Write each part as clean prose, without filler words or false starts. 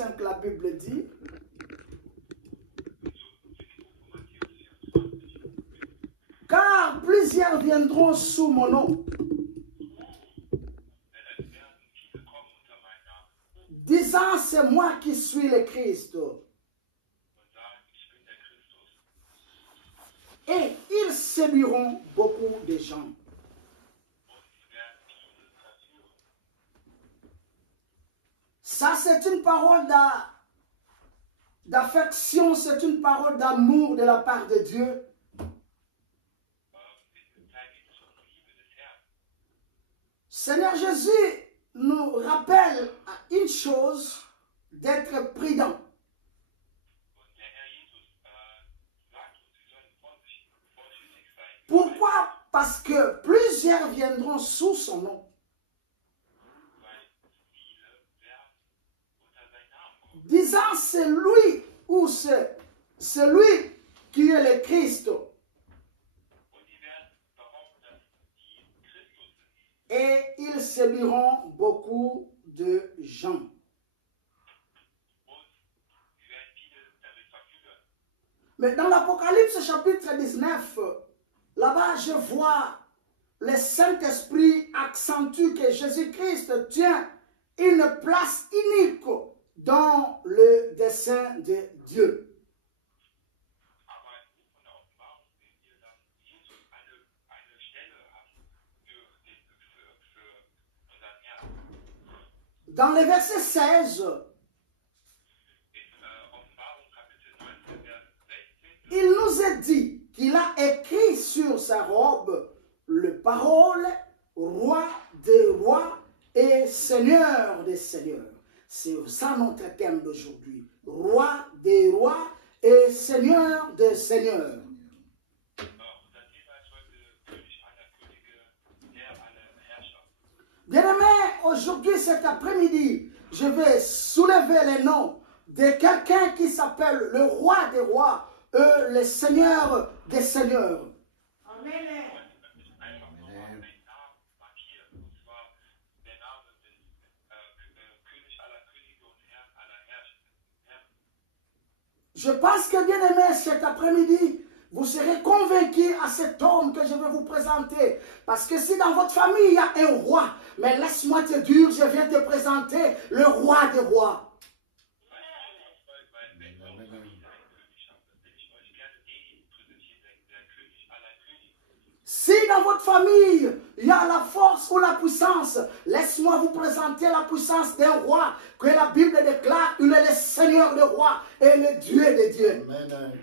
5, la Bible dit, car plusieurs viendront sous mon nom, disant c'est moi qui suis le Christ. Et ils séduiront beaucoup de gens. Ça, c'est une parole d'affection, c'est une parole d'amour de la part de Dieu. Seigneur Jésus nous rappelle une chose, d'être prudent. Pourquoi? Parce que plusieurs viendront sous son nom. Disant c'est lui ou c'est lui qui est le Christ. Et ils séduiront beaucoup de gens. Mais dans l'Apocalypse chapitre 19, là-bas je vois le Saint-Esprit accentue que Jésus-Christ tient une place unique dans le dessein de Dieu. Dans le verset 16, il nous est dit qu'il a écrit sur sa robe le parole, roi des rois et seigneur des seigneurs. C'est ça notre thème d'aujourd'hui. Roi des rois et seigneur des seigneurs. Bien-aimés, aujourd'hui, cet après-midi, je vais soulever les noms de quelqu'un qui s'appelle le roi des rois, le seigneur des seigneurs. Amen. Je pense que, bien-aimés, cet après-midi, vous serez convaincus à cet homme que je vais vous présenter. Parce que si dans votre famille, il y a un roi, mais laisse-moi te dire, je viens te présenter le roi des rois. Si dans votre famille, il y a la force ou la puissance, laisse-moi vous présenter la puissance d'un roi, que la Bible déclare, il est le Seigneur des rois et le Dieu des dieux. Amen.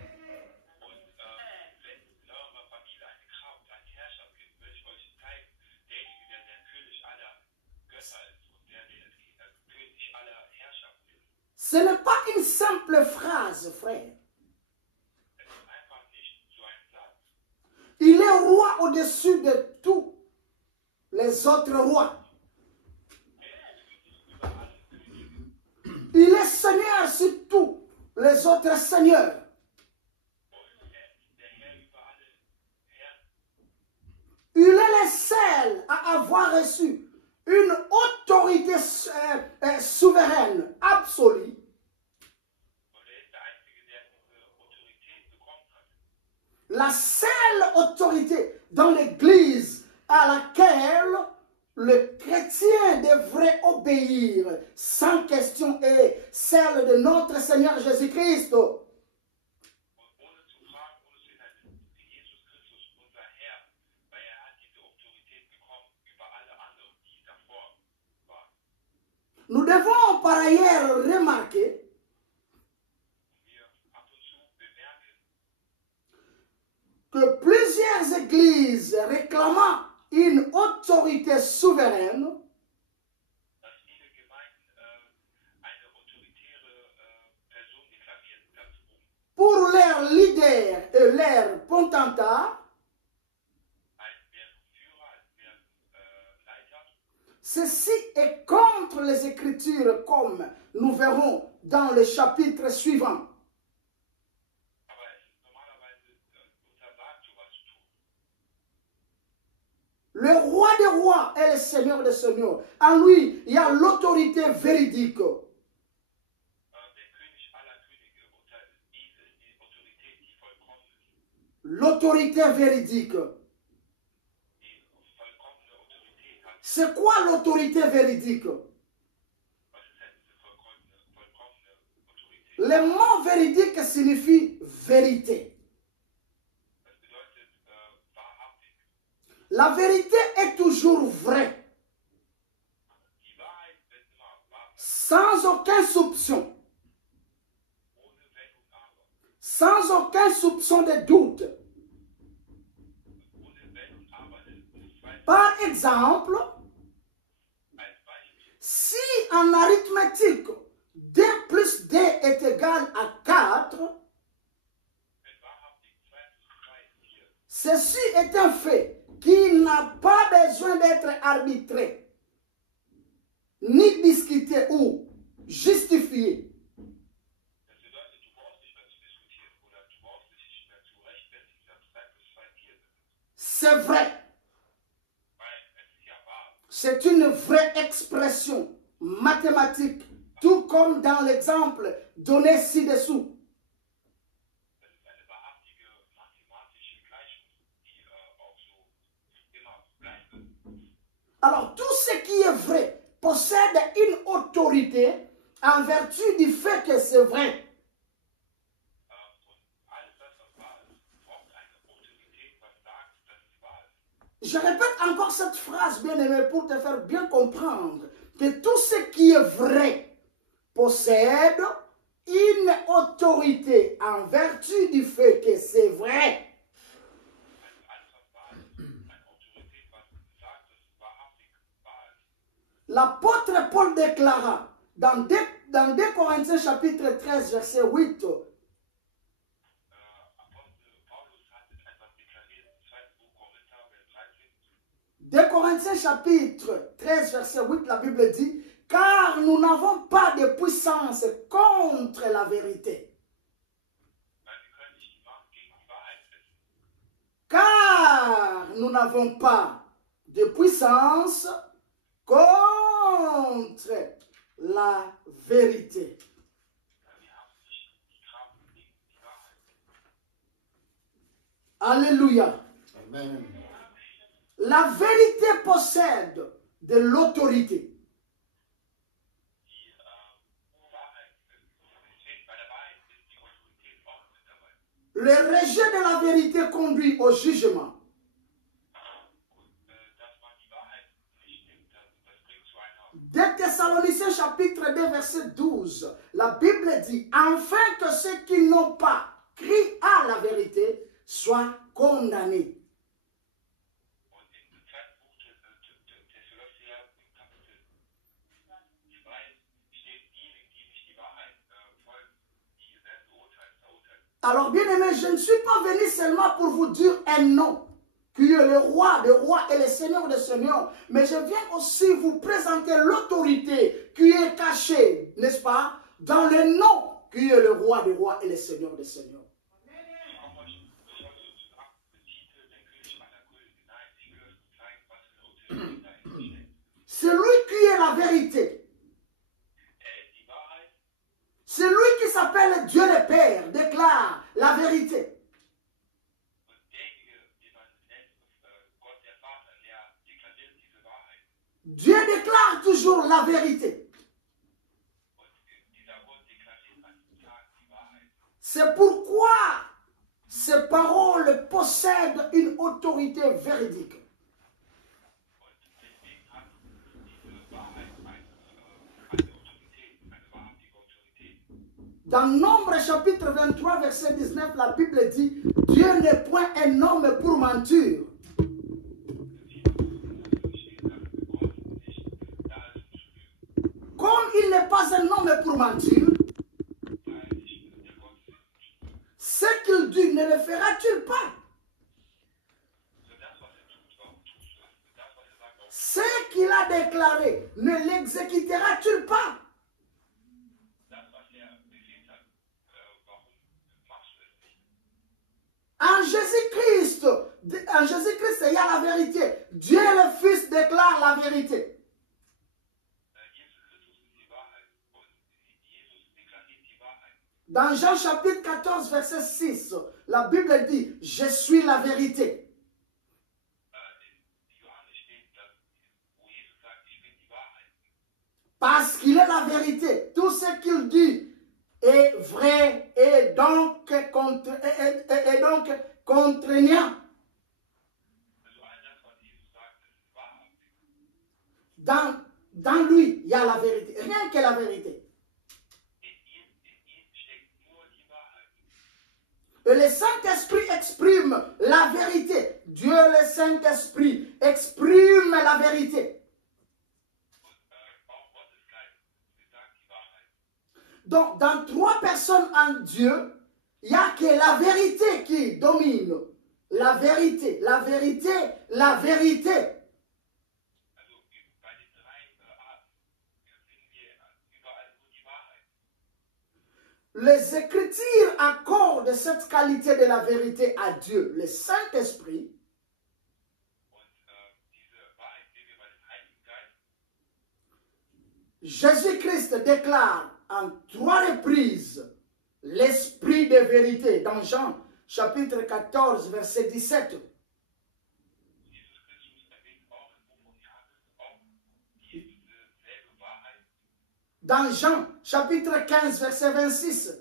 Ce n'est pas une simple phrase, frère. Il est roi au-dessus de tous les autres rois. Il est seigneur sur tous les autres seigneurs. Il est le seul à avoir reçu une autorité souveraine, absolue. La seule autorité dans l'Église à laquelle le chrétien devrait obéir sans question est celle de notre Seigneur Jésus-Christ. Nous devons par ailleurs remarquer que plusieurs églises réclamant une autorité souveraine pour leurs leaders et leurs potentats, ceci est contre les Écritures comme nous verrons dans le chapitre suivant. Le roi des rois est le seigneur des seigneurs. En lui, il y a l'autorité véridique. l'autorité véridique. C'est quoi l'autorité véridique? Le mot véridique signifie vérité. La vérité est toujours vraie, sans aucun soupçon, sans aucun soupçon de doute. Par exemple, si en arithmétique 2 plus 2 est égal à 4, ceci est un fait qui n'a pas besoin d'être arbitré, ni discuté ou justifié. C'est vrai. C'est une vraie expression mathématique, tout comme dans l'exemple donné ci-dessous. Alors, tout ce qui est vrai possède une autorité en vertu du fait que c'est vrai. Je répète encore cette phrase, bien-aimé, pour te faire bien comprendre que tout ce qui est vrai possède une autorité en vertu du fait que c'est vrai. L'apôtre Paul déclara dans 2 Corinthiens chapitre 13, verset 8, 2 Corinthiens chapitre 13, verset 8, la Bible dit, « Car nous n'avons pas de puissance contre la vérité. » Car nous n'avons pas de puissance contre la vérité. Alléluia. Amen. La vérité possède de l'autorité. Le rejet de la vérité conduit au jugement. Deux Thessaloniciens chapitre 2 verset 12, la Bible dit, afin que ceux qui n'ont pas cru à la vérité soient condamnés. Alors, bien aimé, je ne suis pas venu seulement pour vous dire un nom, qui est le roi des rois et le seigneur des seigneurs, mais je viens aussi vous présenter l'autorité qui est cachée, n'est-ce pas, dans le nom qui est le roi des rois et le seigneur des seigneurs. C'est lui qui est la vérité. C'est lui qui s'appelle Dieu le Père, déclare la vérité. Dieu déclare toujours la vérité. C'est pourquoi ces paroles possèdent une autorité véridique. Dans Nombre chapitre 23, verset 19, la Bible dit, Dieu n'est point un homme pour mentir. Comme il n'est pas un homme pour mentir, ce qu'il dit ne le fera-t-il pas? Ce qu'il a déclaré ne l'exécutera-t-il pas? En Jésus-Christ, il y a la vérité. Dieu le Fils déclare la vérité. Dans Jean chapitre 14, verset 6, la Bible dit, je suis la vérité. Parce qu'il est la vérité. Tout ce qu'il dit est vrai et donc contraignant. Dans lui, il y a la vérité. Rien que la vérité. Et le Saint-Esprit exprime la vérité. Dieu, le Saint-Esprit, exprime la vérité. Donc, dans trois personnes en Dieu, il n'y a que la vérité qui domine. La vérité, la vérité, la vérité. Les Écritures accordent cette qualité de la vérité à Dieu, le Saint-Esprit. Jésus-Christ déclare en trois reprises l'esprit de vérité dans Jean chapitre 14 verset 17. Dans Jean chapitre 15 verset 26.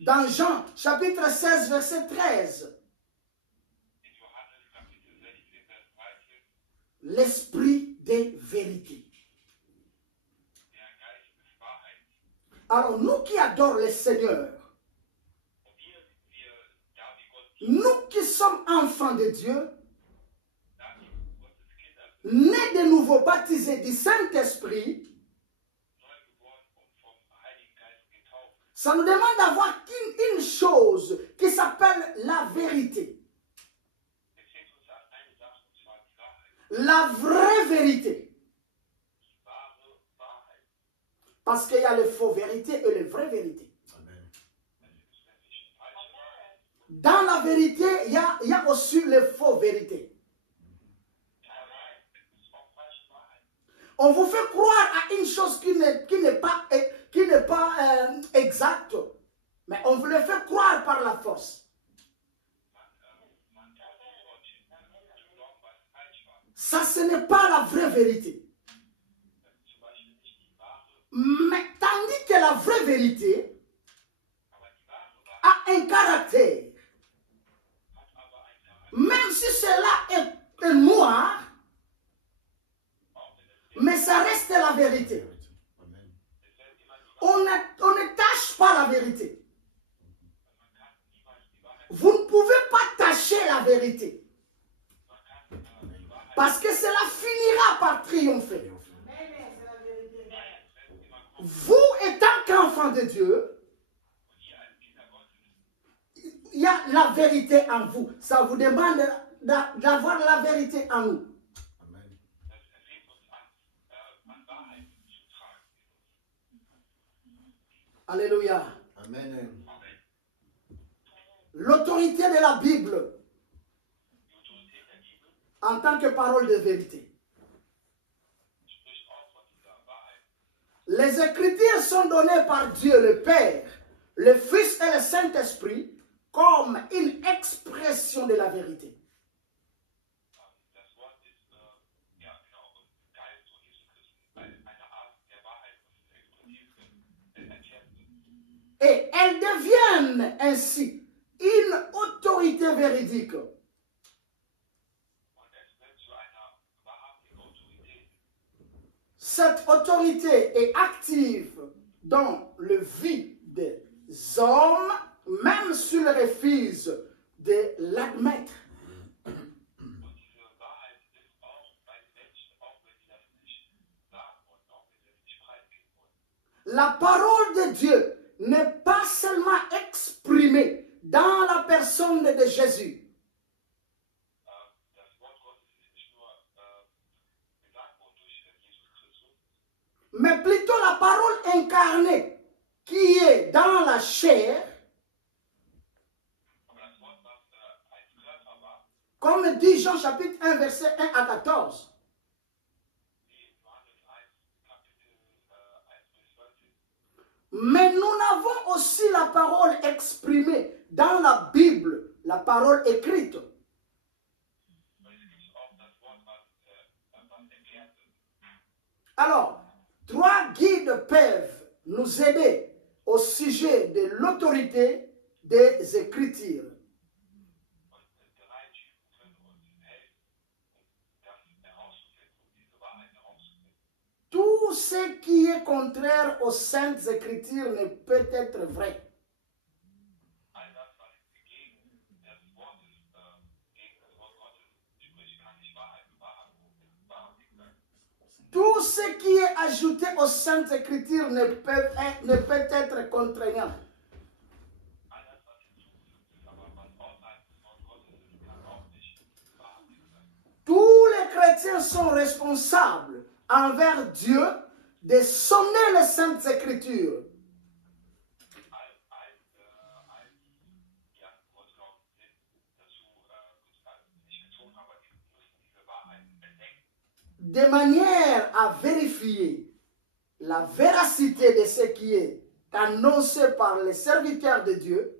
Dans Jean chapitre 16 verset 13. L'esprit de vérité. Alors nous qui adorons le Seigneur, nous qui sommes enfants de Dieu, nés de nouveau, baptisés du Saint-Esprit, ça nous demande d'avoir une chose qui s'appelle la vérité. La vraie vérité. Parce qu'il y a les faux vérités et les vraies vérités. Dans la vérité, il y a aussi les faux vérités. On vous fait croire à une chose qui n'est pas exacte, mais on vous le fait croire par la force. Ça, ce n'est pas la vraie vérité. Mais tandis que la vraie vérité a un caractère, même si cela est noir, mais ça reste la vérité. On ne tâche pas la vérité. Vous ne pouvez pas tâcher la vérité. Parce que cela finira par triompher. Vous étant qu'enfant de Dieu, il y a la vérité en vous. Ça vous demande d'avoir la vérité en nous. Alléluia. Amen. L'autorité de la Bible en tant que parole de vérité. Les Écritures sont données par Dieu le Père, le Fils et le Saint-Esprit comme une expression de la vérité. Et elles deviennent ainsi une autorité véridique. Cette autorité est active dans la vie des hommes, même s'ils refusent de l'admettre. La parole de Dieu n'est pas seulement exprimée dans la personne de Jésus. Mais plutôt la parole incarnée qui est dans la chair, comme dit Jean chapitre 1 verset 1 à 14. Mais nous avons aussi la parole exprimée dans la Bible, la parole écrite. Alors, 3 guides peuvent nous aider au sujet de l'autorité des Écritures. Tout ce qui est contraire aux Saintes Écritures ne peut être vrai. Tout ce qui est ajouté aux Saintes Écritures ne peut être contraignant. Tous les chrétiens sont responsables envers Dieu de sonner les Saintes Écritures. De manière à vérifier la véracité de ce qui est annoncé par les serviteurs de Dieu,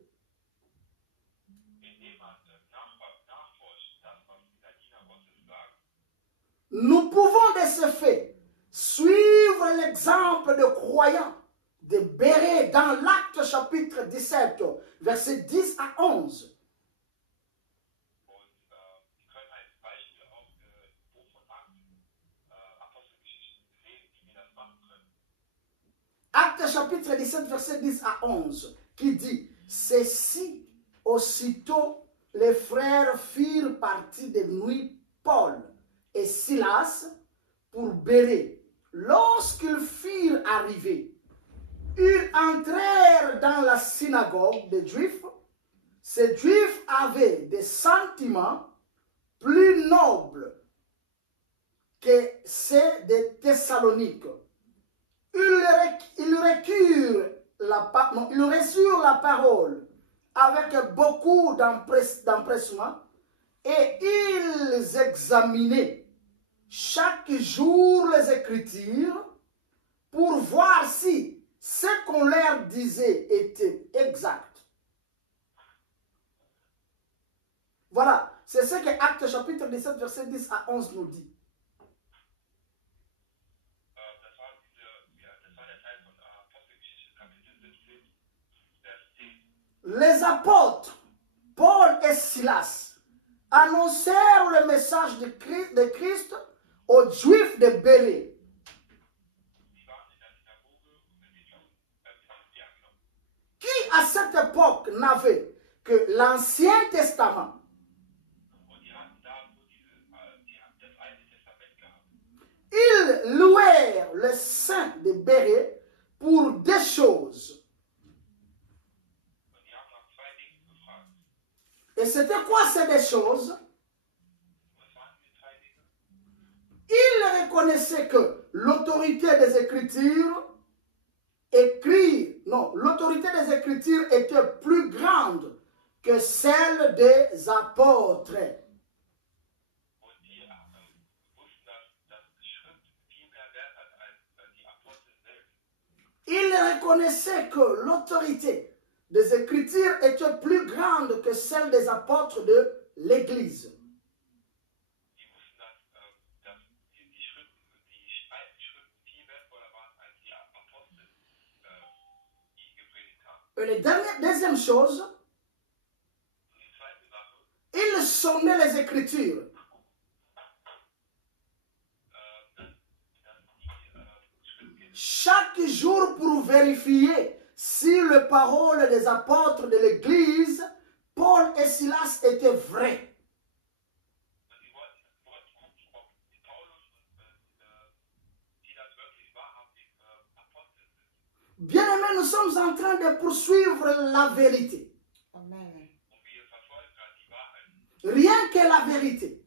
nous pouvons de ce fait suivre l'exemple de croyants de Bérée dans l'Acte chapitre 17, versets 10 à 11. Acte chapitre 17, verset 10 à 11, qui dit, « Ceci, aussitôt, les frères firent partie de nuit Paul et Silas pour Bérée. Lorsqu'ils furent arrivés, ils entrèrent dans la synagogue des Juifs. Ces Juifs avaient des sentiments plus nobles que ceux de Thessalonique. Ils reçurent la parole avec beaucoup d'empressement et ils examinaient chaque jour les Écritures pour voir si ce qu'on leur disait était exact. Voilà, c'est ce que Acte chapitre 17, verset 10 à 11 nous dit. Les apôtres, Paul et Silas, annoncèrent le message de Christ aux Juifs de Bérée. Qui à cette époque n'avait que l'Ancien Testament. Ils louèrent le saint de Bérée pour deux choses. Et c'était quoi ces deux choses? Ils reconnaissaient que l'autorité des Écritures l'autorité des Écritures était plus grande que celle des apôtres. Ils reconnaissaient que l'autorité des Écritures était plus grande que celle des apôtres de l'Église. Et la deuxième chose, ils sonnaient les Écritures. Chaque jour pour vérifier si les paroles des apôtres de l'Église, Paul et Silas, étaient vraies. Bien-aimés, nous sommes en train de poursuivre la vérité. Amen. Rien que la vérité.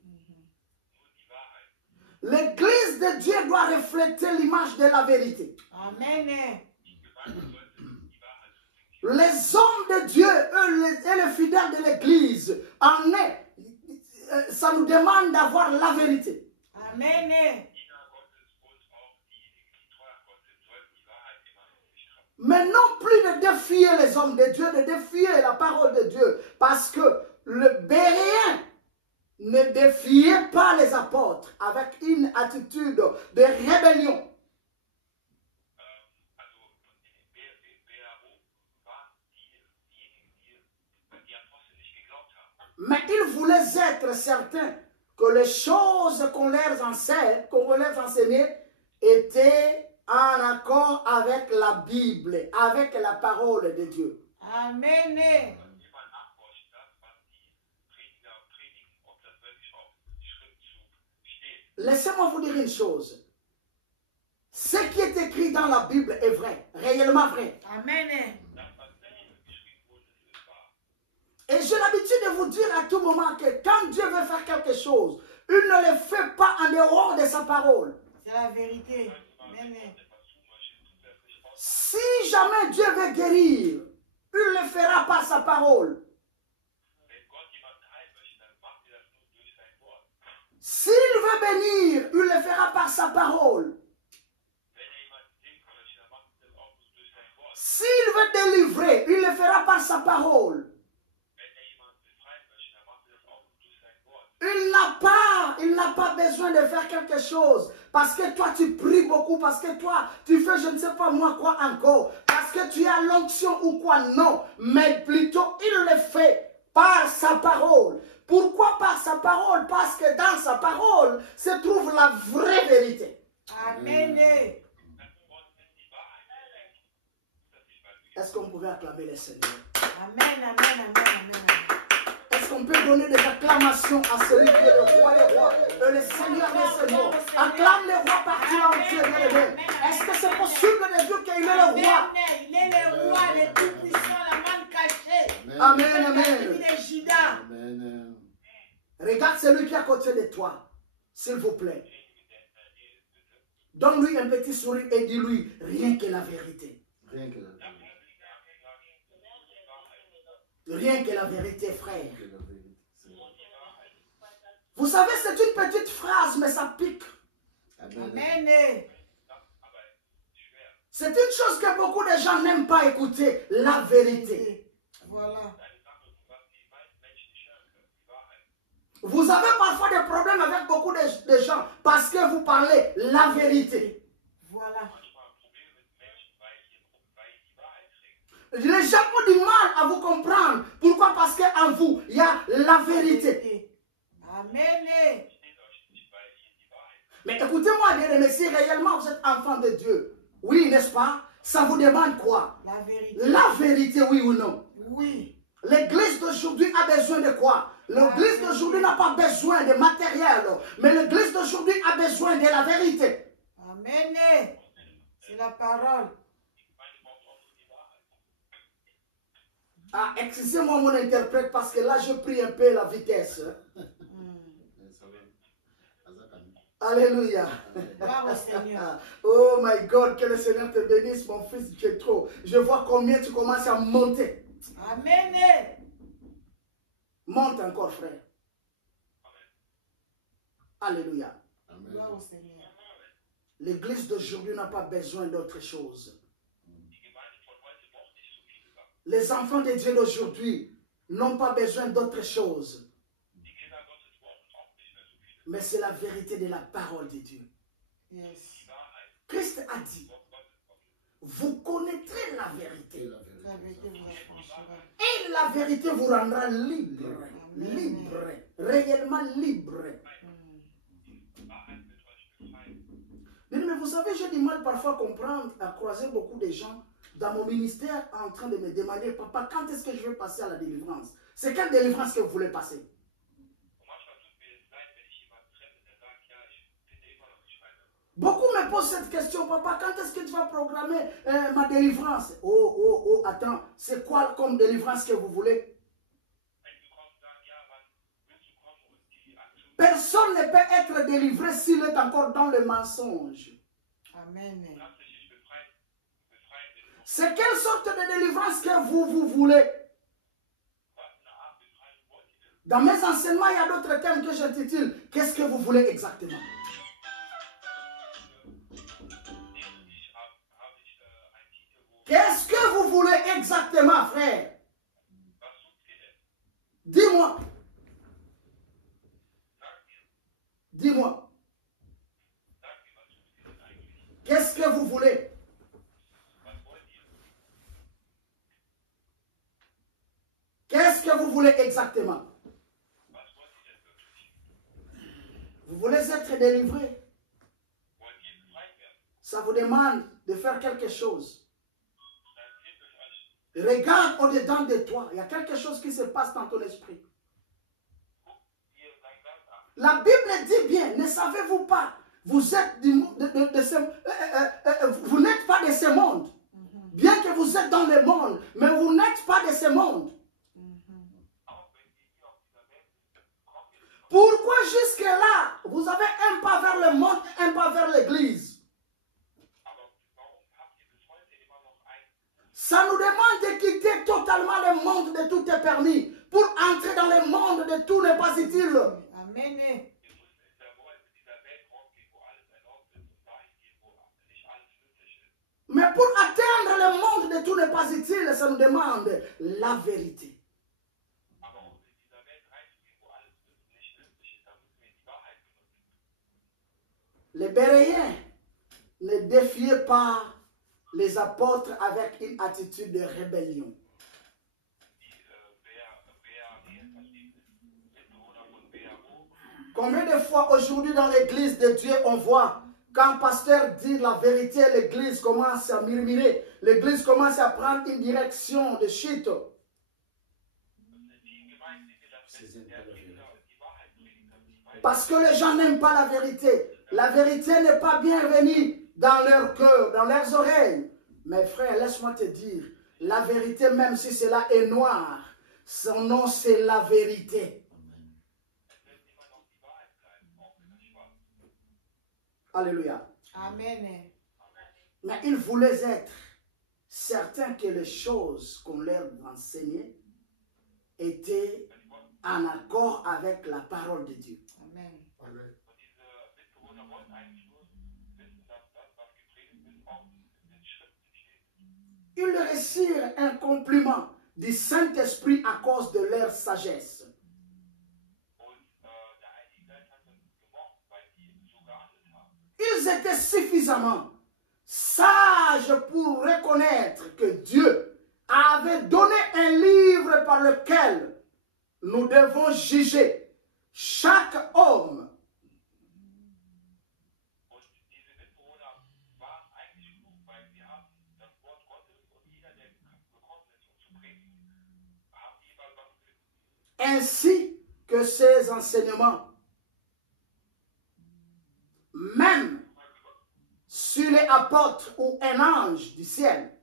L'Église de Dieu doit refléter l'image de la vérité. Amen. Les hommes de Dieu et les fidèles de l'Église, ça nous demande d'avoir la vérité. Amen. Mais non plus de défier les hommes de Dieu, de défier la parole de Dieu. Parce que le Béréen ne défiait pas les apôtres avec une attitude de rébellion. Mais ils voulaient être certains que les choses qu'on leur enseignait étaient en accord avec la Bible, avec la parole de Dieu. Amen. Laissez-moi vous dire une chose. Ce qui est écrit dans la Bible est vrai, réellement vrai. Amen. Et j'ai l'habitude de vous dire à tout moment que quand Dieu veut faire quelque chose, il ne le fait pas en dehors de sa parole. C'est la vérité. Amen. Si jamais Dieu veut guérir, il le fera par sa parole. S'il veut bénir, il le fera par sa parole. S'il veut délivrer, il le fera par sa parole. Il n'a pas besoin de faire quelque chose. Parce que toi, tu pries beaucoup. Parce que toi, tu fais je ne sais pas moi quoi encore. Parce que tu as l'onction ou quoi, non. Mais plutôt, il le fait par sa parole. Pourquoi par sa parole? Parce que dans sa parole se trouve la vraie vérité. Amen. Est-ce qu'on pouvait acclamer le Seigneur? Amen, amen, amen, amen. Est-ce qu'on peut donner des acclamations à celui qui est le roi des rois et le Seigneur des seigneurs? Acclame le roi partout entier, bien-aimé. Est-ce que c'est possible de dire qu'il est le roi? Il est le roi, le tout-puissant, la main cachée. Amen, amen. Il est Judas. Amen. Regarde celui qui est à côté de toi, s'il vous plaît. Donne-lui un petit sourire et dis-lui rien que la vérité. Rien que la vérité. Rien que la vérité, frère. Rien que la vérité. Vous savez, c'est une petite phrase, mais ça pique. Amen. Amen. C'est une chose que beaucoup de gens n'aiment pas écouter, la vérité. Voilà. Vous avez parfois des problèmes avec beaucoup de gens parce que vous parlez la vérité. Voilà. Les gens ont du mal à vous comprendre. Pourquoi? Parce qu'en vous, il y a la vérité. Amen. Mais écoutez-moi, bien aimé, si réellement vous êtes enfant de Dieu, oui, n'est-ce pas? Ça vous demande quoi? La vérité. La vérité, oui ou non? Oui. L'église d'aujourd'hui a besoin de quoi? L'église d'aujourd'hui n'a pas besoin de matériel, mais l'église d'aujourd'hui a besoin de la vérité. Amen. C'est la parole. Ah, excusez-moi mon interprète parce que là je prie un peu la vitesse. Alléluia. Bravo Seigneur. Oh my God, que le Seigneur te bénisse, mon fils Jethro. Je vois combien tu commences à monter. Amen. Monte encore, frère. Alléluia. Bravo Seigneur. L'église d'aujourd'hui n'a pas besoin d'autre chose. Les enfants de Dieu d'aujourd'hui n'ont pas besoin d'autre chose. Mais c'est la vérité de la parole de Dieu. Yes. Christ a dit, vous connaîtrez la vérité. La vérité vous affranchira. Et la vérité vous rendra libre. Libre. Réellement libre. Mais vous savez, j'ai du mal parfois à comprendre, à croiser beaucoup de gens dans mon ministère en train de me demander, papa, quand est-ce que je vais passer à la délivrance? C'est quelle délivrance que vous voulez passer? Beaucoup me posent cette question, papa, quand est-ce que tu vas programmer ma délivrance? Oh, attends, c'est quoi comme délivrance que vous voulez? Personne ne peut être délivré s'il est encore dans le mensonge. Amen. C'est quelle sorte de délivrance que vous voulez? Dans mes enseignements, il y a d'autres thèmes que j'intitule « Qu'est-ce que vous voulez exactement ?» Qu'est-ce que vous voulez exactement, frère? Dis-moi. Dis-moi. Qu'est-ce que vous voulez? Qu'est-ce que vous voulez exactement? Vous voulez être délivré? Ça vous demande de faire quelque chose. Regarde au-dedans de toi. Il y a quelque chose qui se passe dans ton esprit. La Bible dit bien, ne savez-vous pas, vous êtes vous n'êtes pas de ce monde. Bien que vous êtes dans le monde, mais vous n'êtes pas de ce monde. Pourquoi jusque-là, vous avez un pas vers le monde et un pas vers l'église? Ça nous demande de quitter totalement le monde de tout est permis pour entrer dans le monde de tout n'est pas utile. Amen. Mais pour atteindre le monde de tout n'est pas utile, ça nous demande la vérité. Les Béréens ne défiaient pas les apôtres avec une attitude de rébellion. Combien de fois aujourd'hui dans l'église de Dieu on voit quand un pasteur dit la vérité, l'église commence à murmurer, l'église commence à prendre une direction de chute. Parce que les gens n'aiment pas la vérité. La vérité n'est pas bienvenue dans leur cœur, dans leurs oreilles. Mais frère, laisse-moi te dire, la vérité, même si cela est noir, son nom c'est la vérité. Alléluia. Amen. Mais ils voulaient être certains que les choses qu'on leur enseignait étaient en accord avec la parole de Dieu. Amen. Ils reçurent un compliment du Saint-Esprit à cause de leur sagesse. Ils étaient suffisamment sages pour reconnaître que Dieu avait donné un livre par lequel nous devons juger chaque homme. Ainsi que ses enseignements. Même sur les apôtres ou un ange du ciel.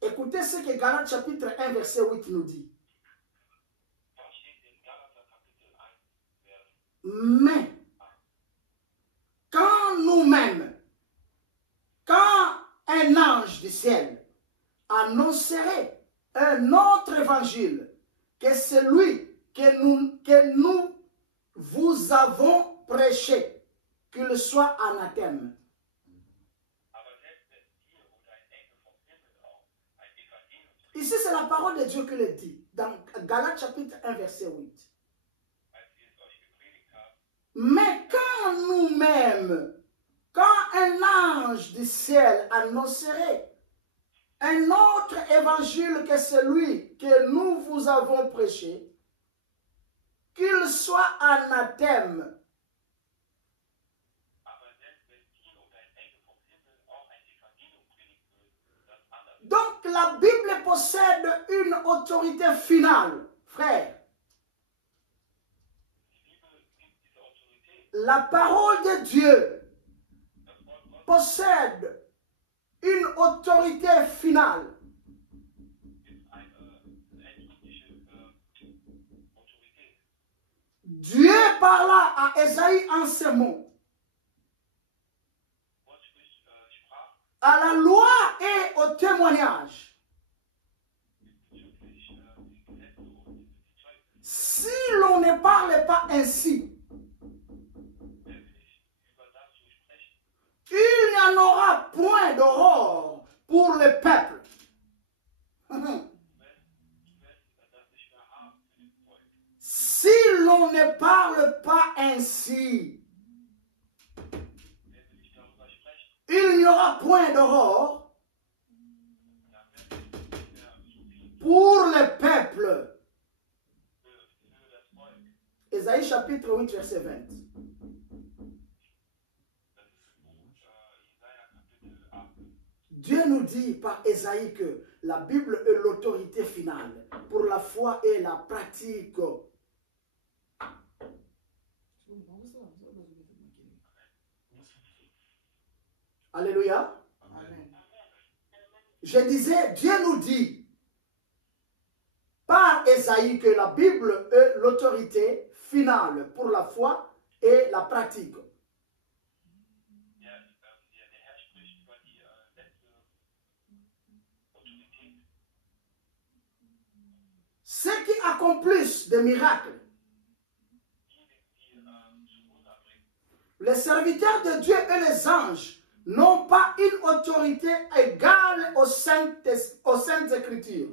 Écoutez ce que Galates chapitre 1 verset 8 nous dit. Mais quand nous-mêmes, quand un ange du ciel annoncerait un autre évangile que celui que nous vous avons prêché, qu'il soit anathème. Ici, c'est la parole de Dieu qui le dit, dans Galates chapitre 1, verset 8. Mais quand nous-mêmes, quand un ange du ciel annoncerait un autre évangile que celui que nous vous avons prêché, qu'il soit anathème. Donc la Bible possède une autorité finale, frère. La parole de Dieu possède une autorité finale. Dieu parla à Ésaïe en ces mots. À la loi et au témoignage. Si l'on ne parle pas ainsi, n'y en aura point d'aurore pour le peuple. Si l'on ne parle pas ainsi, il n'y aura point d'aurore pour le peuple. Ésaïe chapitre 8, verset 20. Dieu nous dit par Ésaïe que la Bible est l'autorité finale pour la foi et la pratique. Alléluia. Amen. Je disais, Dieu nous dit par Ésaïe que la Bible est l'autorité finale pour la foi et la pratique. Ceux qui accomplissent des miracles, les serviteurs de Dieu et les anges n'ont pas une autorité égale aux saintes Écritures.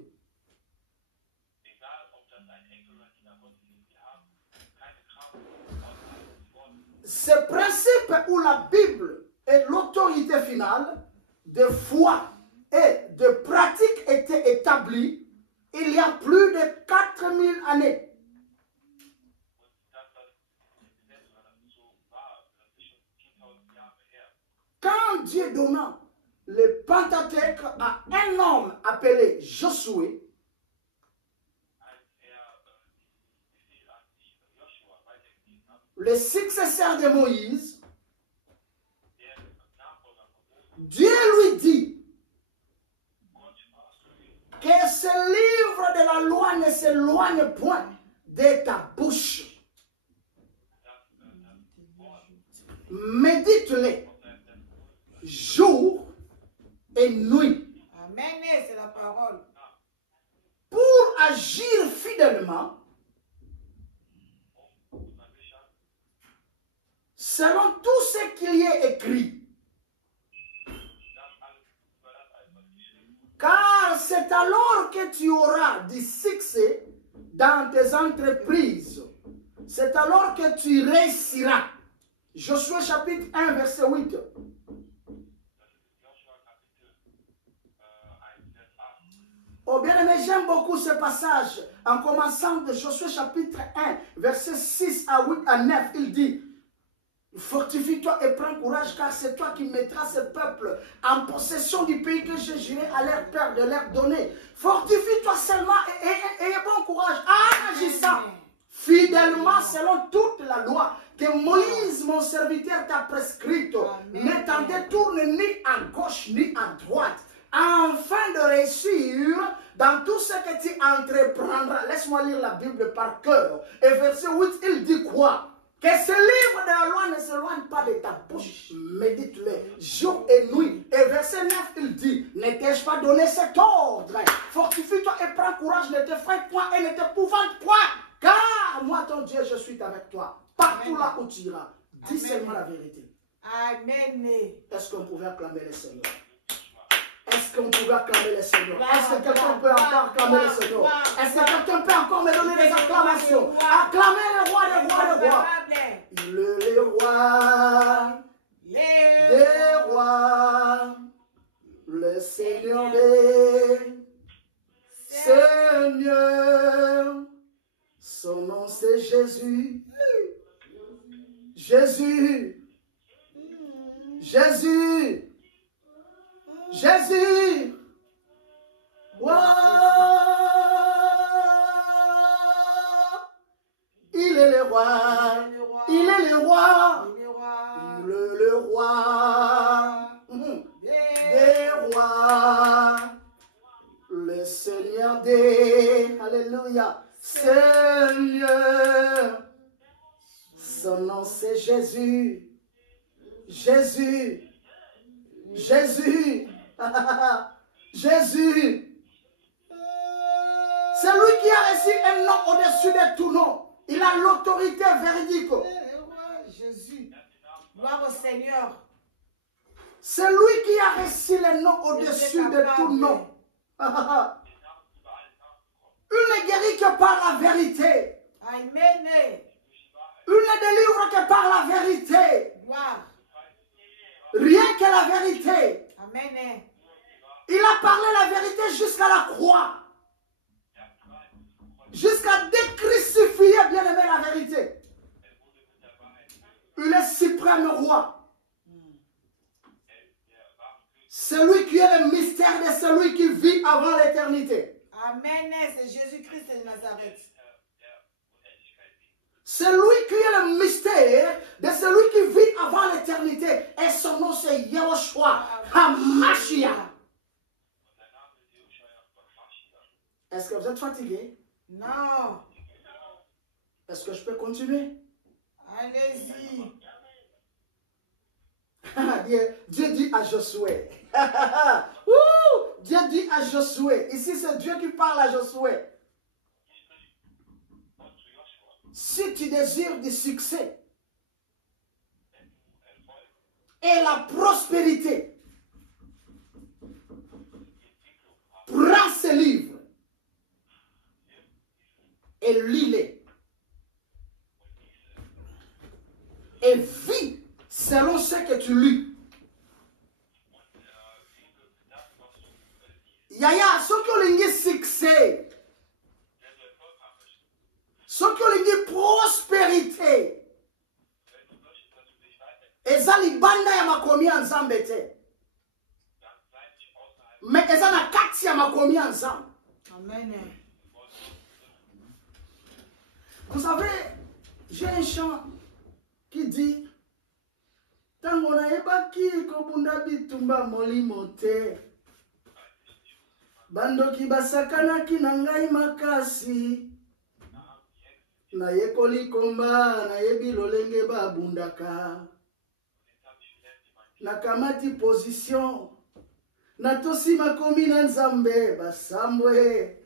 Ce principe où la Bible est l'autorité finale de foi et de pratique était établi il y a plus de 4000 années. Quand Dieu donna le Pentateuque à un homme appelé Josué, le successeur de Moïse, Dieu lui dit que ce livre de la loi ne s'éloigne point de ta bouche. Médite-les jour et nuit. Amen, c'est la parole. Pour agir fidèlement selon tout ce qu'il y est écrit. Car c'est alors que tu auras du succès dans tes entreprises. C'est alors que tu réussiras. Josué chapitre 1, verset 8. Oh bien aimé, j'aime beaucoup ce passage. En commençant de Josué chapitre 1, verset 6 à 8 à 9, il dit: fortifie-toi et prends courage, car c'est toi qui mettras ce peuple en possession du pays que je jurai à leur père de leur donner. Fortifie-toi seulement et ayez bon courage en agissant fidèlement selon toute la loi que Moïse, mon serviteur, t'a prescrite. Ne t'en détourne ni à gauche ni à droite, afin de réussir dans tout ce que tu entreprendras. Laisse-moi lire la Bible par cœur. Et verset 8, il dit quoi? Que ce livre de la loi ne s'éloigne pas de ta bouche. Médite-le jour et nuit. Et verset 9, il dit: ne t'ai-je pas donné cet ordre? Fortifie-toi et prends courage, ne t'effraie point et ne t'épouvante point. Car moi, ton Dieu, je suis avec toi. Partout là où tu iras. Dis seulement la vérité. Amen. Est-ce qu'on pouvait acclamer le Seigneur? Est-ce qu'on pouvait acclamer le Seigneur? Est-ce que quelqu'un peut encore acclamer le Seigneur? Est-ce que quelqu'un peut encore me donner des acclamations? Acclamez le roi des rois des rois. Le roi des rois, le Seigneur des seigneurs. Son nom c'est Jésus. Jésus. Jésus. Jésus. Wow. Il est le roi. Il est le roi. Il est le roi. Des rois. Le Seigneur des. Alléluia. Seigneur. Son nom c'est Jésus. Jésus. Jésus. Jésus. C'est lui qui a reçu un nom au-dessus de tout nom. Il a l'autorité véridique. Jésus. Gloire au Seigneur. C'est lui qui a reçu les noms au-dessus de tout nom. Il ne guérit que par la vérité. Amen. Il ne délivre que par la vérité. Gloire. Rien que la vérité. Amen. Il a parlé la vérité jusqu'à la croix. Jusqu'à décrucifier, bien aimé, la vérité. Il est suprême roi. Celui qui est le mystère de celui qui vit avant l'éternité. Amen. C'est Jésus-Christ de Nazareth. Celui qui est le mystère de celui qui vit avant l'éternité. Et son nom c'est Yahushua HaMashiach. Est-ce que vous êtes fatigué? Non. Est-ce que je peux continuer? Allez-y. Dieu dit à Josué. Dieu dit à Josué. Ici, c'est Dieu qui parle à Josué. Si tu désires du succès et la prospérité, prends ce livre et lis-les. Et vis selon ce que tu lis. Yaya, ceux qui ont le succès, ceux qui ont le prospérité, eza libanda ya makomi ya nzambe te. Mais eza na kati ya makomi ya nzambe. Amen. Vous savez, j'ai un chant qui dit tango na yebaki kobunda bitumba molimo te bandoki basakanaki na ngai makasi nayekoli komba nayebi lolenge babundaka nakamati position natosi makomi na nzambe basambwe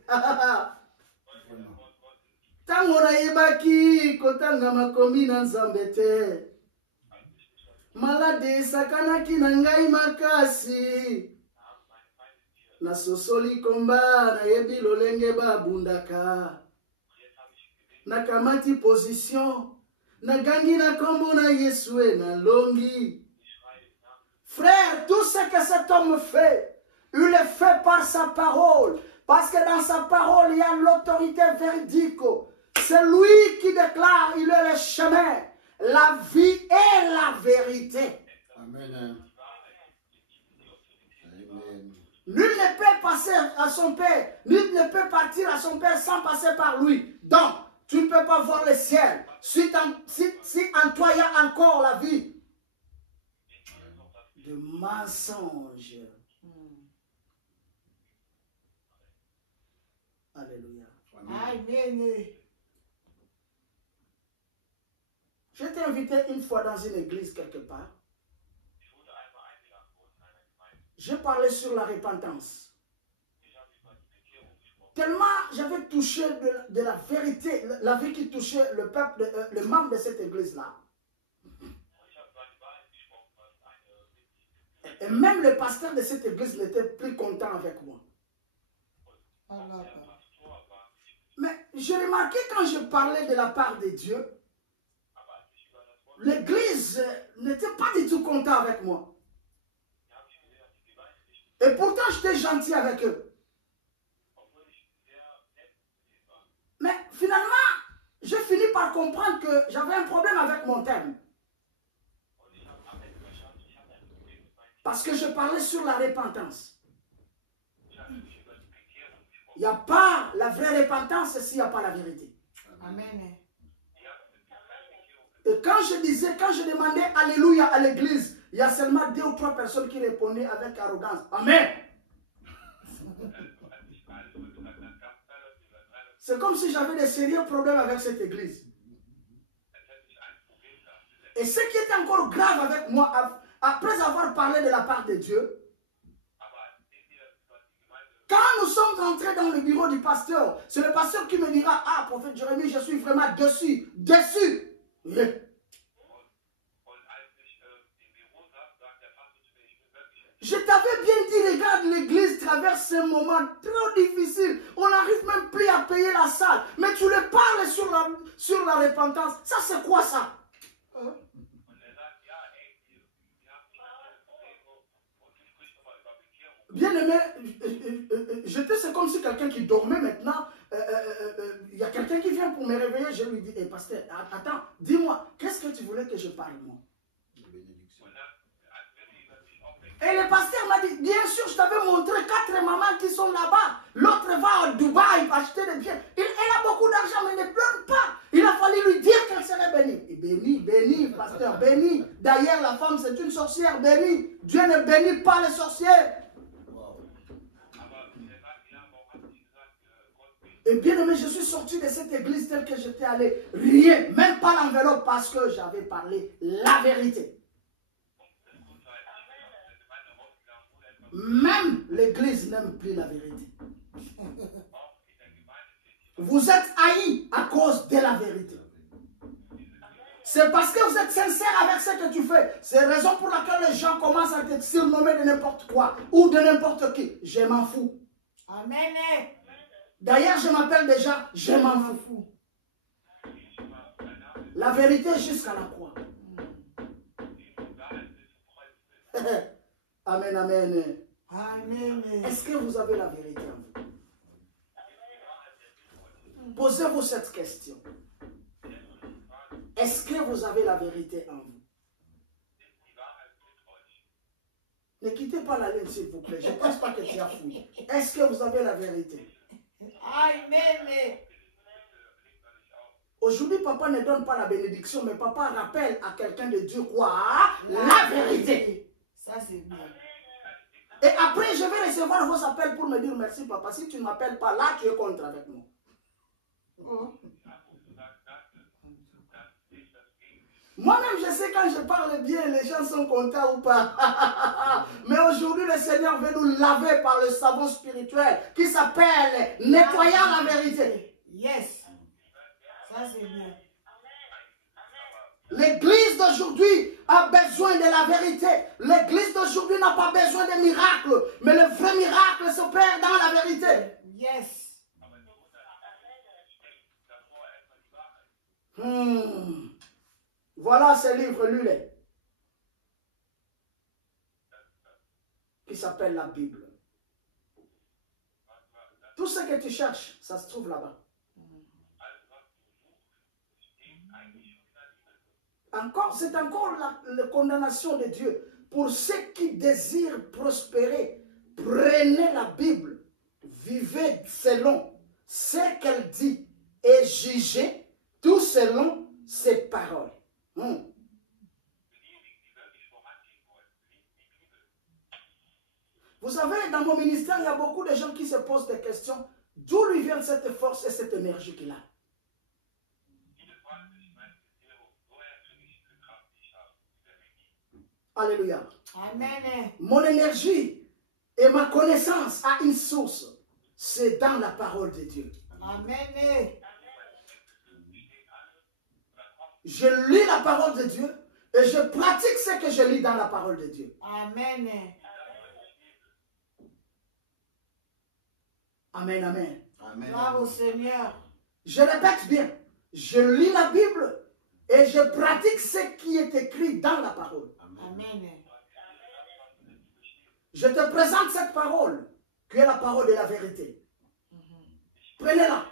tango nayebaki kotanga makomi na nzambe te malade esakanaki na ngai makasi nasosoli komba nayebi lolenge babundaka nakamati position nagangi na kombo na Yesue nalongi. Frère, tout ce que cet homme fait, il le fait par sa parole, parce que dans sa parole il y a l'autorité véridique. C'est lui qui déclare, il est le chemin, la vie et la vérité. Amen. Amen. Nul ne peut passer à son Père, nul ne peut partir à son Père sans passer par lui. Donc, tu ne peux pas voir le ciel si en toi il y a encore la vie de mensonge. Alléluia. Amen. J'étais invité une fois dans une église quelque part. J'ai parlé sur la repentance. Tellement j'avais touché de la vérité, la vie qui touchait le peuple, le membre de cette église-là. Et même le pasteur de cette église n'était plus content avec moi. Mais j'ai remarqué quand je parlais de la part de Dieu, l'église n'était pas du tout content avec moi. Et pourtant, j'étais gentil avec eux. Mais finalement, j'ai fini par comprendre que j'avais un problème avec mon thème. Parce que je parlais sur la repentance. Il n'y a pas la vraie repentance s'il n'y a pas la vérité. Amen. Et quand je demandais Alléluia à l'église, il y a seulement 2 ou 3 personnes qui répondaient avec arrogance. Amen. C'est comme si j'avais des sérieux problèmes avec cette église. Et ce qui est encore grave avec moi, après avoir parlé de la part de Dieu, quand nous sommes entrés dans le bureau du pasteur, c'est le pasteur qui me dira, ah, prophète Jérémie, je suis vraiment déçu. Je t'avais bien dit, regarde, l'église traverse un moment trop difficile. On n'arrive même plus à payer la salle. Mais tu le parles sur la repentance. Ça, c'est quoi ça? Bien aimé, c'est comme si quelqu'un qui dormait maintenant, il y a quelqu'un qui vient pour me réveiller, je lui dis, hey, pasteur, attends, dis-moi, qu'est-ce que tu voulais que je parle, moi? Et le pasteur m'a dit, bien sûr, je t'avais montré 4 mamans qui sont là-bas. L'autre va à Dubaï acheter des biens. Elle a beaucoup d'argent, mais ne pleure pas. Il a fallu lui dire qu'elle serait bénie. Et bénie, pasteur, bénie. D'ailleurs, la femme, c'est une sorcière, bénie. Dieu ne bénit pas les sorcières. Et bien aimé, je suis sorti de cette église telle que j'étais allé. Rien, même pas l'enveloppe, parce que j'avais parlé la vérité. Même l'église n'aime plus la vérité. Vous êtes haïs à cause de la vérité. C'est parce que vous êtes sincère avec ce que tu fais. C'est la raison pour laquelle les gens commencent à te surnommer de n'importe quoi ou de n'importe qui. Je m'en fous. Amen. D'ailleurs, je m'appelle déjà, je m'en fous. La vérité jusqu'à la croix. Amen, amen. Amen. Est-ce que vous avez la vérité en vous? Posez-vous cette question. Est-ce que vous avez la vérité en vous? Ne quittez pas la ligne, s'il vous plaît. Je ne pense pas que tu as fouillé. Est-ce que vous avez la vérité? Amen. Aujourd'hui, papa ne donne pas la bénédiction, mais papa rappelle à quelqu'un de Dieu quoi? La vérité. Ça, c'est bien. Et après, je vais recevoir vos appels pour me dire merci, papa. Si tu ne m'appelles pas, là, tu es contre avec moi. Moi-même, je sais quand je parle bien, les gens sont contents ou pas. Mais aujourd'hui, le Seigneur veut nous laver par le savon spirituel qui s'appelle nettoyant la vérité. Yes. Ça, c'est bien. L'église d'aujourd'hui a besoin de la vérité. L'église d'aujourd'hui n'a pas besoin de miracles. Mais le vrai miracle s'opère dans la vérité. Yes. Voilà ce livre, lu-les, qui s'appelle la Bible. Tout ce que tu cherches, ça se trouve là-bas. C'est encore la condamnation de Dieu. Pour ceux qui désirent prospérer, prenez la Bible, vivez selon ce qu'elle dit et jugez tout selon ses paroles. Vous savez, dans mon ministère, il y a beaucoup de gens qui se posent des questions. D'où lui vient cette force et cette énergie qu'il a? Alléluia. Amen. Mon énergie et ma connaissance a une source. C'est dans la parole de Dieu. Amen. Je lis la parole de Dieu et je pratique ce que je lis dans la parole de Dieu. Amen. Amen, amen. Amen. Gloire au Seigneur. Je répète bien. Je lis la Bible et je pratique ce qui est écrit dans la parole. Amen. Je te présente cette parole, qui est la parole de la vérité. Prenez-la.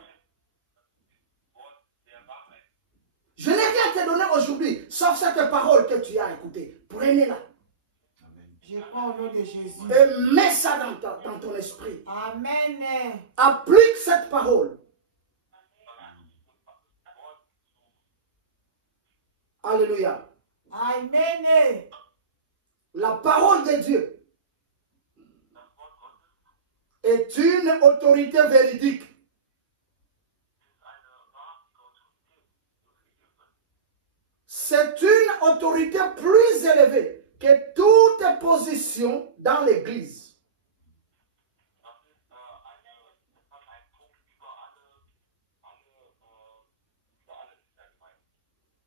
Je n'ai rien à te donner aujourd'hui, sauf cette parole que tu as écoutée. Prenez-la. Je prends au nom de Jésus. Et mets ça dans ton esprit. Amen. Applique cette parole. Alléluia. Amen. La parole de Dieu est une autorité véridique. C'est une autorité plus élevée que toute position dans l'Église.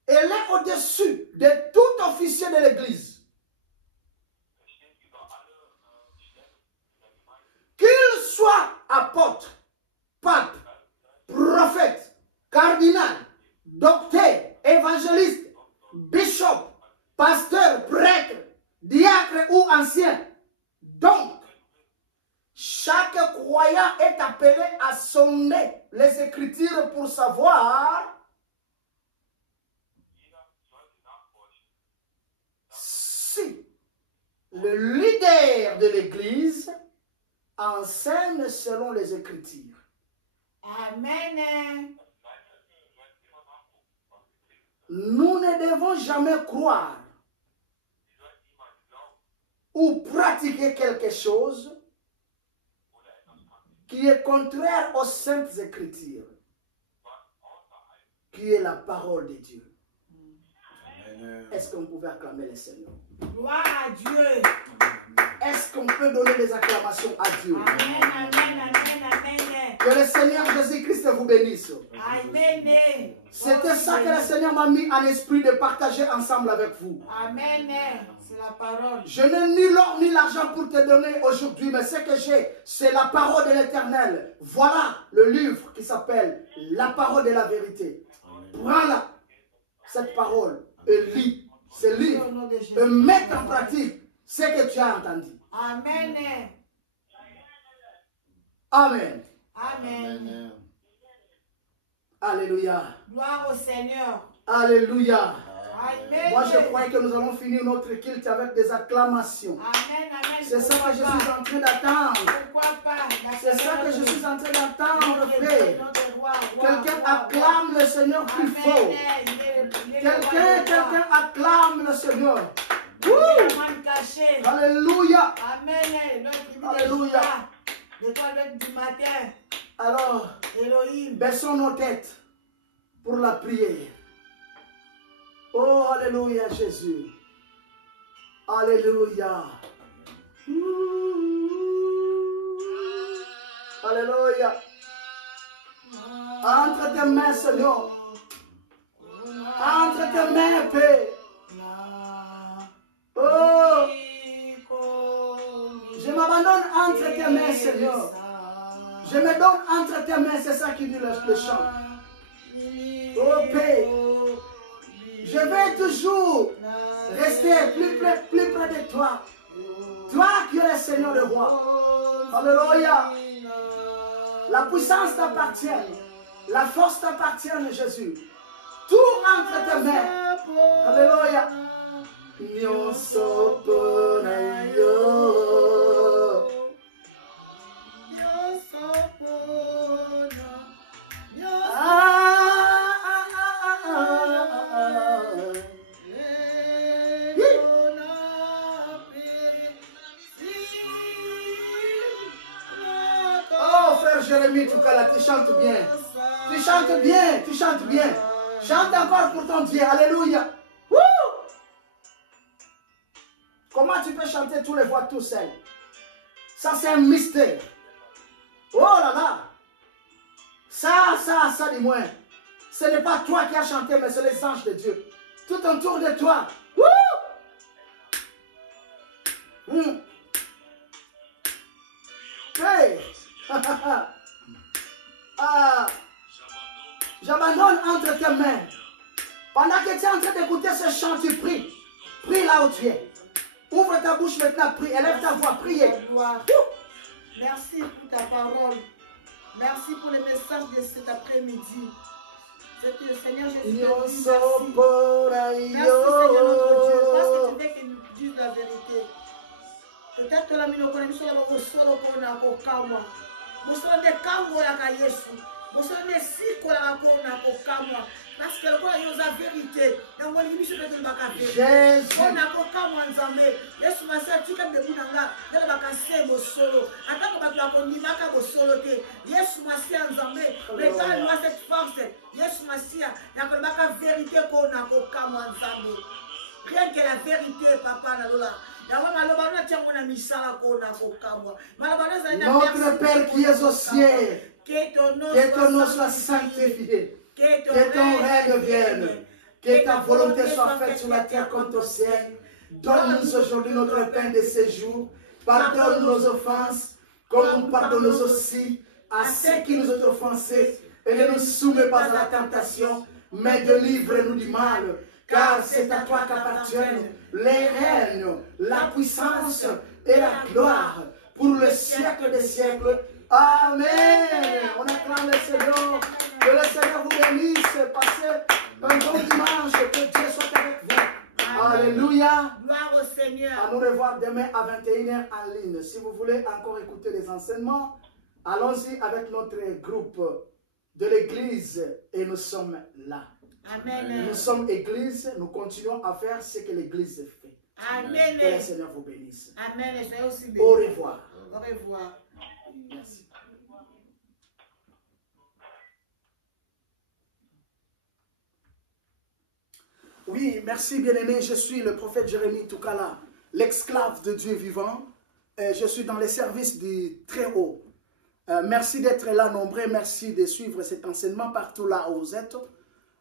Elle est au-dessus de tout officier de l'Église. apôtre, pape, prophète, cardinal, docteur, évangéliste, bishop, pasteur, prêtre, diacre ou ancien. Donc, chaque croyant est appelé à sonder les Écritures pour savoir si le leader de l'Église enseigne selon les Écritures. Amen. Nous ne devons jamais croire ou pratiquer quelque chose qui est contraire aux saintes Écritures, qui est la parole de Dieu. Est-ce qu'on pouvait acclamer le Seigneur? Gloire à Dieu. Est-ce qu'on peut donner des acclamations à Dieu? Amen, amen, amen, amen. Que le Seigneur Jésus-Christ vous bénisse. Amen. C'était ça que le Seigneur m'a mis en esprit de partager ensemble avec vous. Amen. C'est la parole. Je n'ai ni l'or ni l'argent pour te donner aujourd'hui, mais ce que j'ai, c'est la parole de l'Éternel. Voilà le livre qui s'appelle La parole de la vérité. Prends-la, cette parole, et lis ce livre, et mets en pratique ce que tu as entendu. Amen. Amen. Amen. Alléluia. Gloire au Seigneur. Alléluia. Amen. Moi, je crois que nous allons finir notre culte avec des acclamations. Amen, amen. C'est ça que je suis en train d'attendre. Pourquoi pas? C'est ça que je suis en train d'attendre, frère. Quelqu'un acclame le Seigneur plus fort. Quelqu'un acclame le Seigneur. Alléluia. Amen. Alléluia. L'étoile du matin. Alors, Elohim. baissons nos têtes pour la prière. Oh, alléluia, Jésus. Alléluia. Alléluia. Entre tes mains, Seigneur. Entre tes mains, Père. Oh, je m'abandonne entre tes mains, Seigneur. Je me donne entre tes mains, c'est ça qui dit le chant. Oh, Père. Je vais toujours rester plus près de toi. Toi qui es le Seigneur de rois. Alléluia. La puissance t'appartient. La force t'appartient, Jésus. Tout entre tes mains. Alléluia. Oh, frère Jérémie Toukala, tu chantes bien. Tu chantes bien, tu chantes bien. Chante encore pour ton Dieu. Alléluia. Woo! Comment tu peux chanter tous les voix tout seul? Ça, c'est un mystère. Oh là là. Ça, dis-moi. Ce n'est pas toi qui as chanté, mais c'est les anges de Dieu. Tout autour de toi. Woo! Hey. J'abandonne entre tes mains. Pendant que tu es en train d'écouter ce chant, tu pries. Prie là où tu es. Ouvre ta bouche maintenant, prie. Élève ta voix, priez. Merci pour ta parole. Merci pour le message de cet après-midi. C'est que le Seigneur Jésus te dit merci. Merci Seigneur notre Dieu. Parce que tu veux qu'il nous dise la vérité. Peut-être que la minokona biso la bosolo kona kokamwa. Bosolo de kamwa ya ka Yesu. Bosolo de siko la kona kokamwa. Parce que le quoi il la vérité. Dans mon limite je peux baka vérité. Jésus. Kona kokamwa nzambe. Yesu masa tika de bunanga. Dala baka se bosolo. Atako batla kondima ka bosolo te. Yesu masa nzambe. Mais quand il a cette force, Yesu masa ya ko baka vérité kona kokamwa nzambe. Rien que la vérité papa na lola. Notre Père qui es aux cieux, que ton nom soit sanctifié, que ton règne vienne, que ta volonté soit faite sur la terre comme au ciel. Donne-nous aujourd'hui notre pain de ce jour. Pardonne nos offenses, comme nous pardonnons aussi à ceux qui nous ont offensés, et ne nous soumets pas à la tentation, mais délivre-nous du mal, car c'est à toi qu'appartiennent les règnes, la puissance et la gloire pour le siècle des siècles. Amen. On acclame le Seigneur. Que le Seigneur vous bénisse. Passez un bon dimanche. Que Dieu soit avec vous. Alléluia. Gloire au Seigneur. À nous revoir demain à 21h en ligne. Si vous voulez encore écouter les enseignements, allons-y avec notre groupe de l'église et nous sommes là. Amen. Nous sommes église, nous continuons à faire ce que l'église fait. Amen. Que le Seigneur vous bénisse. Amen. Et soyez aussi bénis. Au revoir. Au revoir. Merci. Oui, merci bien-aimé. Je suis le prophète Jérémie Toukala, l'esclave de Dieu vivant. Je suis dans les services du Très-Haut. Merci d'être là nombreux. Merci de suivre cet enseignement partout là où vous êtes.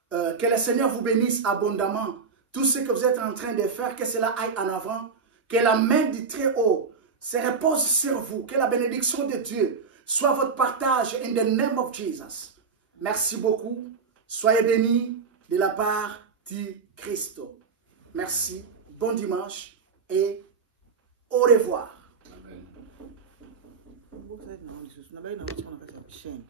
Que le Seigneur vous bénisse abondamment. Tout ce que vous êtes en train de faire, que cela aille en avant. Que la main du Très-Haut se repose sur vous. Que la bénédiction de Dieu soit votre partage in the name of Jesus. Merci beaucoup. Soyez bénis de la part du Christ. Merci. Bon dimanche et au revoir. Amen. Shame.